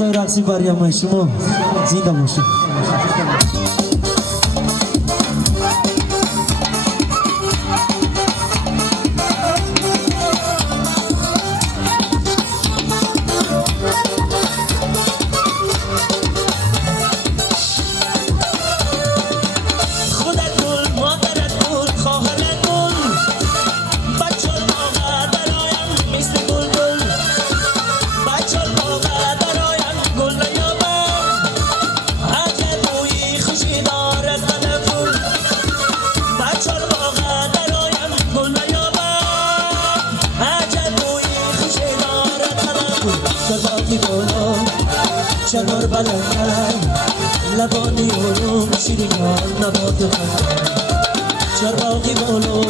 مقدار رقصی برای شما زنده باشید. شنور بلندن لبانی علوم شیرینان نبات خندن چراغی بالو